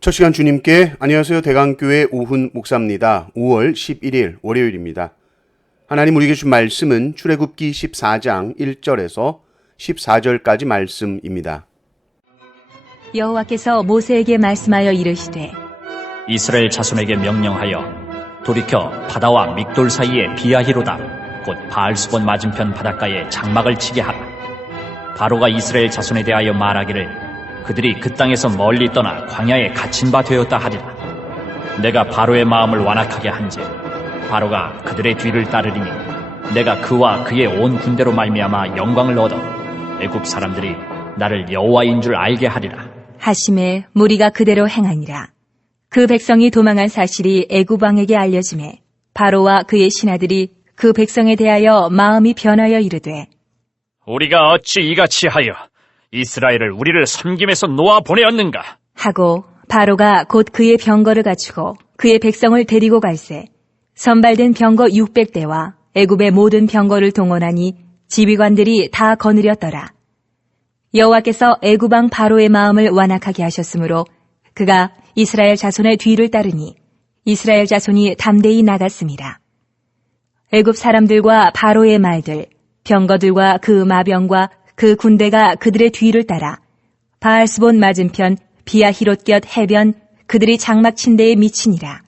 첫 시간 주님께 안녕하세요. 대강교회 오훈 목사입니다. 5월 11일 월요일입니다. 하나님 우리에게 준 말씀은 출애굽기 14장 1절에서 14절까지 말씀입니다. 여호와께서 모세에게 말씀하여 이르시되 이스라엘 자손에게 명령하여 돌이켜 바다와 믹돌 사이에 비아히로다 곧 바알스본 맞은편 바닷가에 장막을 치게 하라. 바로가 이스라엘 자손에 대하여 말하기를 그들이 그 땅에서 멀리 떠나 광야에 갇힌 바 되었다 하리라. 내가 바로의 마음을 완악하게 한즉 바로가 그들의 뒤를 따르리니 내가 그와 그의 온 군대로 말미암아 영광을 얻어 애굽 사람들이 나를 여호와인 줄 알게 하리라 하심에 무리가 그대로 행하니라. 그 백성이 도망한 사실이 애굽 왕에게 알려지매 바로와 그의 신하들이 그 백성에 대하여 마음이 변하여 이르되 우리가 어찌 이같이 하여 이스라엘을 우리를 섬김에서 놓아 보내었는가 하고 바로가 곧 그의 병거를 갖추고 그의 백성을 데리고 갈새 선발된 병거 600대와 애굽의 모든 병거를 동원하니 지휘관들이 다 거느렸더라. 여호와께서 애굽 왕 바로의 마음을 완악하게 하셨으므로 그가 이스라엘 자손의 뒤를 따르니 이스라엘 자손이 담대히 나갔습니다. 애굽 사람들과 바로의 말들, 병거들과 그 마병과 그 군대가 그들의 뒤를 따라 바알스본 맞은편 비아히롯곁 해변 그들이 장막 친 데에 미치니라.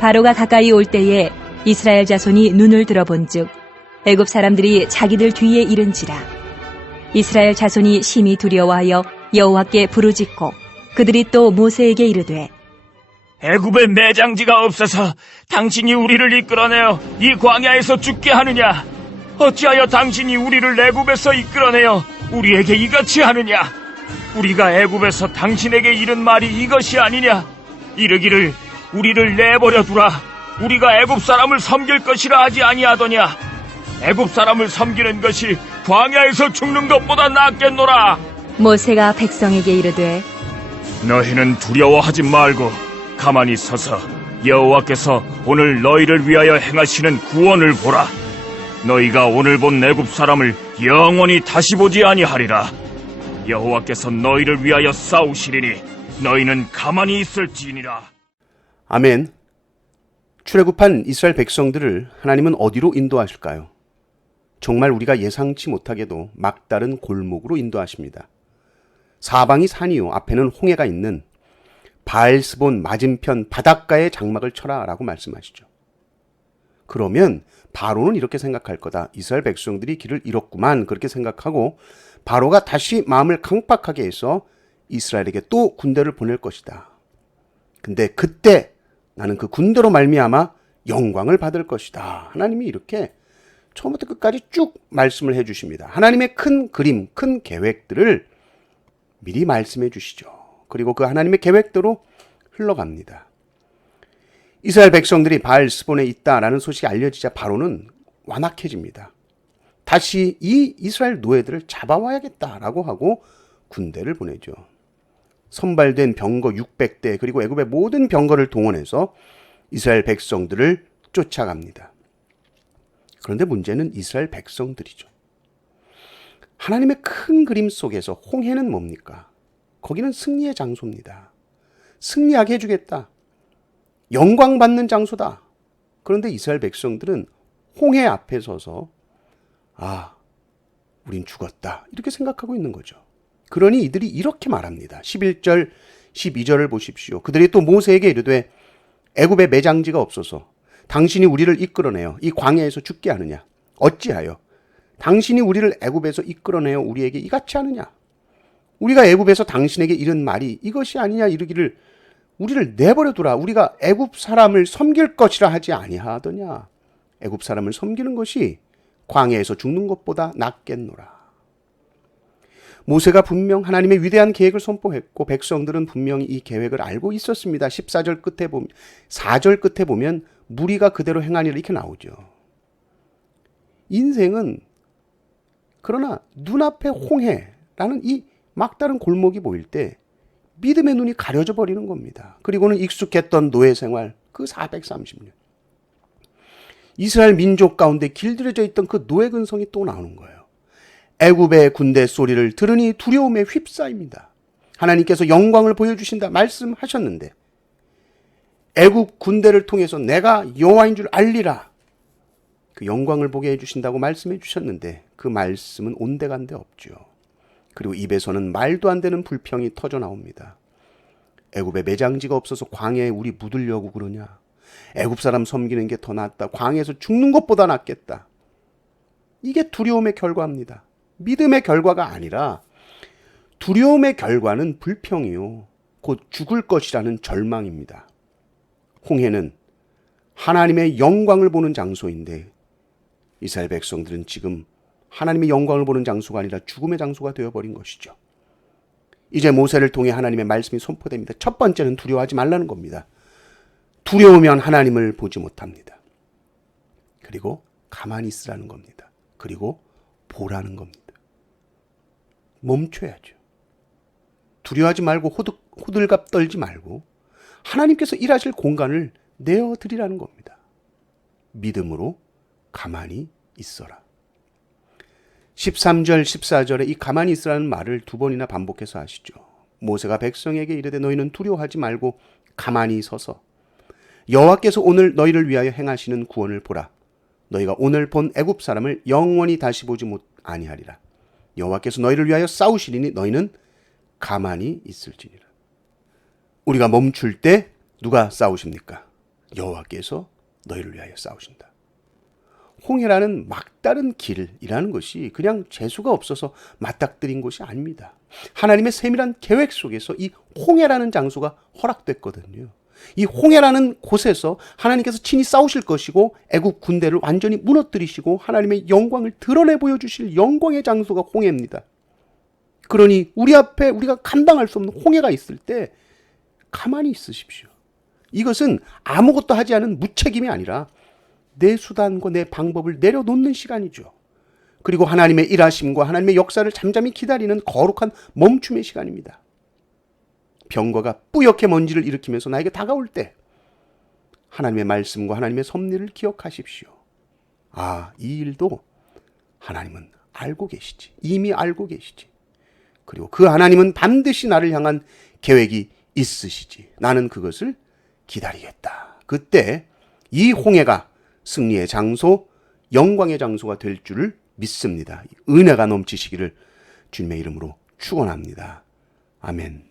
바로가 가까이 올 때에 이스라엘 자손이 눈을 들어본즉 애굽 사람들이 자기들 뒤에 이른지라. 이스라엘 자손이 심히 두려워하여 여호와께 부르짖고 그들이 또 모세에게 이르되 애굽에 매장지가 없어서 당신이 우리를 이끌어내어 이 광야에서 죽게 하느냐? 어찌하여 당신이 우리를 애굽에서 이끌어내어 우리에게 이같이 하느냐? 우리가 애굽에서 당신에게 이른 말이 이것이 아니냐? 이르기를 우리를 내버려 두라. 우리가 애굽 사람을 섬길 것이라 하지 아니하더냐? 애굽 사람을 섬기는 것이 광야에서 죽는 것보다 낫겠노라. 모세가 백성에게 이르되 너희는 두려워하지 말고 가만히 서서 여호와께서 오늘 너희를 위하여 행하시는 구원을 보라. 너희가 오늘 본 애굽 사람을 영원히 다시 보지 아니하리라. 여호와께서 너희를 위하여 싸우시리니 너희는 가만히 있을지니라. 아멘. 출애굽한 이스라엘 백성들을 하나님은 어디로 인도하실까요? 정말 우리가 예상치 못하게도 막다른 골목으로 인도하십니다. 사방이 산이요 앞에는 홍해가 있는 바알스본 맞은편 바닷가에 장막을 쳐라 라고 말씀하시죠. 그러면 바로는 이렇게 생각할 거다. 이스라엘 백성들이 길을 잃었구만 그렇게 생각하고 바로가 다시 마음을 강팍하게 해서 이스라엘에게 또 군대를 보낼 것이다. 근데 그때 나는 그 군대로 말미암아 영광을 받을 것이다. 하나님이 이렇게 처음부터 끝까지 쭉 말씀을 해주십니다. 하나님의 큰 그림, 큰 계획들을 미리 말씀해 주시죠. 그리고 그 하나님의 계획대로 흘러갑니다. 이스라엘 백성들이 바알스본에 있다라는 소식이 알려지자 바로는 완악해집니다. 다시 이 이스라엘 노예들을 잡아와야겠다라고 하고 군대를 보내죠. 선발된 병거 600대 그리고 애굽의 모든 병거를 동원해서 이스라엘 백성들을 쫓아갑니다. 그런데 문제는 이스라엘 백성들이죠. 하나님의 큰 그림 속에서 홍해는 뭡니까? 거기는 승리의 장소입니다. 승리하게 해주겠다. 영광 받는 장소다. 그런데 이스라엘 백성들은 홍해 앞에 서서 우린 죽었다. 이렇게 생각하고 있는 거죠. 그러니 이들이 이렇게 말합니다. 11절, 12절을 보십시오. 그들이 또 모세에게 이르되 애굽에 매장지가 없어서 당신이 우리를 이끌어내어 이 광야에서 죽게 하느냐? 어찌하여 당신이 우리를 애굽에서 이끌어내어 우리에게 이같이 하느냐? 우리가 애굽에서 당신에게 이른 말이 이것이 아니냐 이르기를 우리를 내버려 두라. 우리가 애굽 사람을 섬길 것이라 하지 아니하더냐? 애굽 사람을 섬기는 것이 광야에서 죽는 것보다 낫겠노라. 모세가 분명 하나님의 위대한 계획을 선포했고 백성들은 분명히 이 계획을 알고 있었습니다. 14절 끝에 보면 4절 끝에 보면 무리가 그대로 행하니라 이렇게 나오죠. 인생은 그러나 눈앞에 홍해라는 이 막다른 골목이 보일 때 믿음의 눈이 가려져 버리는 겁니다. 그리고는 익숙했던 노예 생활, 그 430년. 이스라엘 민족 가운데 길들여져 있던 그 노예 근성이 또 나오는 거예요. 애굽의 군대 소리를 들으니 두려움에 휩싸입니다. 하나님께서 영광을 보여주신다 말씀하셨는데 애굽 군대를 통해서 내가 여호와인 줄 알리라. 그 영광을 보게 해주신다고 말씀해 주셨는데 그 말씀은 온데간데 없죠. 그리고 입에서는 말도 안 되는 불평이 터져 나옵니다. 애굽에 매장지가 없어서 광야에 우리 묻으려고 그러냐. 애굽 사람 섬기는 게 더 낫다. 광야에서 죽는 것보다 낫겠다. 이게 두려움의 결과입니다. 믿음의 결과가 아니라 두려움의 결과는 불평이요. 곧 죽을 것이라는 절망입니다. 홍해는 하나님의 영광을 보는 장소인데 이스라엘 백성들은 지금 하나님의 영광을 보는 장소가 아니라 죽음의 장소가 되어버린 것이죠. 이제 모세를 통해 하나님의 말씀이 선포됩니다. 첫 번째는 두려워하지 말라는 겁니다. 두려우면 하나님을 보지 못합니다. 그리고 가만히 있으라는 겁니다. 그리고 보라는 겁니다. 멈춰야죠. 두려워하지 말고 호들갑 떨지 말고 하나님께서 일하실 공간을 내어드리라는 겁니다. 믿음으로 가만히 있어라. 13절, 14절에 이 가만히 있으라는 말을 두 번이나 반복해서 하시죠. 모세가 백성에게 이르되 너희는 두려워하지 말고 가만히 서서 여호와께서 오늘 너희를 위하여 행하시는 구원을 보라. 너희가 오늘 본 애굽 사람을 영원히 다시 보지 아니하리라. 여호와께서 너희를 위하여 싸우시리니 너희는 가만히 있을지니라. 우리가 멈출 때 누가 싸우십니까? 여호와께서 너희를 위하여 싸우신다. 홍해라는 막다른 길이라는 것이 그냥 재수가 없어서 맞닥뜨린 것이 아닙니다. 하나님의 세밀한 계획 속에서 이 홍해라는 장소가 허락됐거든요. 이 홍해라는 곳에서 하나님께서 친히 싸우실 것이고 애굽 군대를 완전히 무너뜨리시고 하나님의 영광을 드러내 보여주실 영광의 장소가 홍해입니다. 그러니 우리 앞에 우리가 감당할 수 없는 홍해가 있을 때 가만히 있으십시오. 이것은 아무것도 하지 않은 무책임이 아니라 내 수단과 내 방법을 내려놓는 시간이죠. 그리고 하나님의 일하심과 하나님의 역사를 잠잠히 기다리는 거룩한 멈춤의 시간입니다. 병거가 뿌옇게 먼지를 일으키면서 나에게 다가올 때 하나님의 말씀과 하나님의 섭리를 기억하십시오. 아, 이 일도 하나님은 알고 계시지. 이미 알고 계시지. 그리고 그 하나님은 반드시 나를 향한 계획이 있으시지. 나는 그것을 기다리겠다. 그때 이 홍해가 승리의 장소, 영광의 장소가 될 줄을 믿습니다. 은혜가 넘치시기를 주님의 이름으로 축원합니다. 아멘.